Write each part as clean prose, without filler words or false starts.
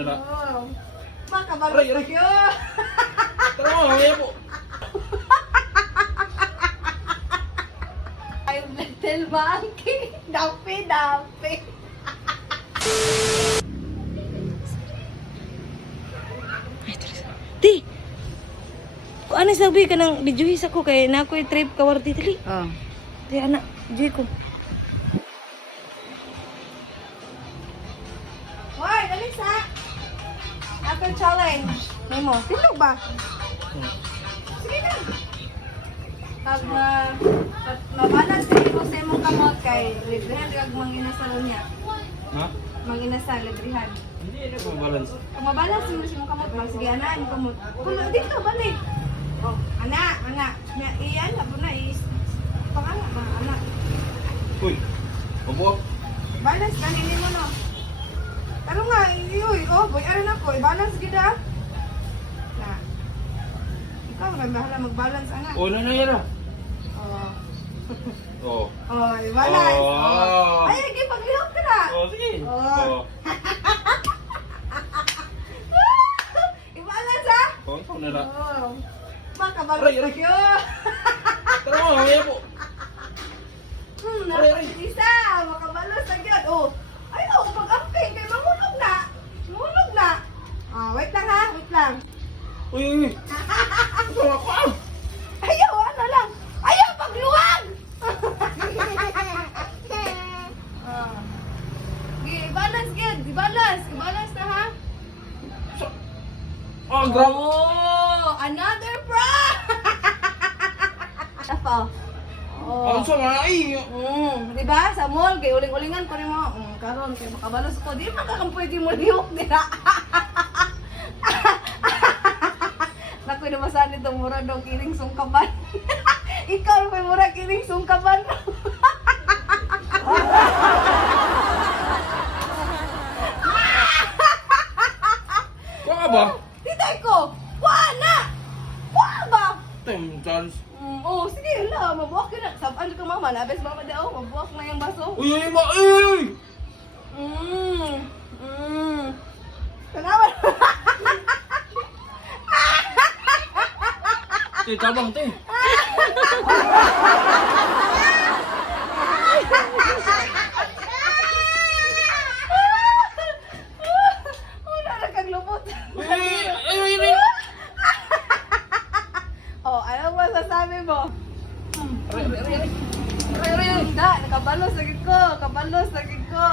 Oh, makabalos Aray, aray. kayo. Tara mo, mamaya po. Ay, little monkey. Dapi. Di! Kung ano sabi ka nang bijuhis ako kay na ako'y trip kawarti tali. Oh. Di anak, bijuhi ko. Hoy, Alisa. Ako challenge. May mo. Tindog ba? Sige na. Pag mabalas mo sa imong kamot kay librihan kag manginasal niya. Ha? Manginasal, librihan. Hindi na po balance. Kung mabalas mo sa imong kamot, sige ana, imong kamot. Kung dito, balik. Oh, ana. Iyan, labo na. Pangana ba, ana. Uy, mabuo. Balance, ganinin mo no. Pero nga, iyoy, oh, boy, aran ako, i-balance gida. Na. Ikaw, bahala mag-balance, anak. O, na yara. Oh. Oo. Oh, i-balance. Oh. Oh. Ay, okay, paglihok ka na. Oo, sige. Oh. Oo. I-balance, ha? Oo, ikaw na na. Oh. Makabalos Aray, aray. kayo. Tara mo, mamaya po. Aray, aray. Isa, makabalos na yun. Oh. Ayaw, pag-amping, kay mahulog na. Mahulog na. Ah, wait lang ha, wait lang. Uy. Ikaw ako ah. Ayaw, ano lang. Ayaw, pagluwag! Ah. I-balance, Gid. I-balance. I-balance na, ha? Ah, grabe. Oh, another prank! Apa? Ang Oh. sama ay. Di ba? Sa mall, kay uling-ulingan ko rin mo. Karon kay makabalos ko. Di makakampwede mo lihok nila. Nakoy namasan nito, mura daw kiling sungkaban. Ikaw may mura kiling sungkaban. Kuha ba? Titay ko! Kuha na! Kuha ba? Time, Charles. Oh, sige, hala, mabuwak ka na. Saban ka mama, labes mama daw, mabuwak na yung baso. Uy, ma, uy! Tanawan. Te, tabang, te. Wala na kang lupot. Uy. Oh, ano ba sasabi mo? Aray. Hindi, nakabalos lagi ko. Kabalos lagi ko.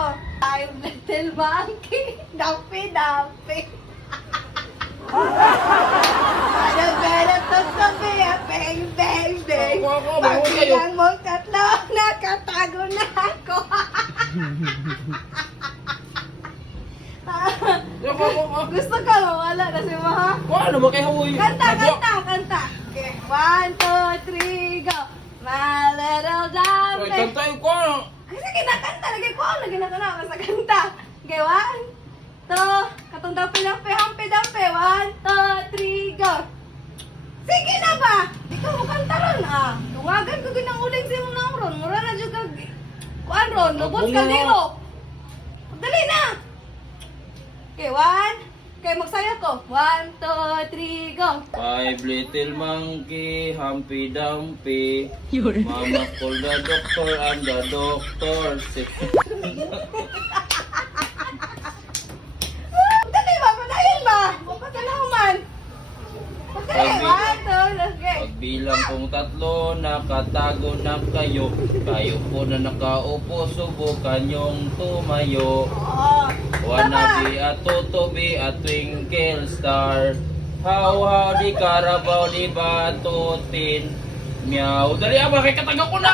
I'm little monkey. Dapi. Ano better to sabi, bang. Ako, bangon kayo. Pagbilang mo tatlo, nakatago na ako. Gusto ka mawala kasi mo, ha? Kuha na ba kayo, uy? Kanta. Okay, 1, 2, 3, go. My little Uy, dumpling. kanta yung kuha na. Kasi kinakanta, lagi ko lagi na ka sa kanta. Okay, 1, 2, katong dampi, hampi, 1, 2, 3, go. Sige na ba? Di ka mo kanta ron, ah. Tungagan ko ginanguling sa imong nang ron. Mura na dyan ka. Kuan ron, lubot ka Bunga. diro. Dali na. Okay, 1. Okay, magsaya ko. 1, 2, 3, go. 5 little monkey, Humpy Dumpy. Mama called the doctor and the doctor said, Dali ba? Padayin ba? Papatalaman. Dali, 1, 2, okay. pagbilang kong 3, nakatago na kayo. Kayo po na nakaupo, subukan yung tumayo. Oo. Wanna be a tutubi, a twinkle star. How, di Carabao, di batutin. Meow. Dali, abang, kay kataga ko na.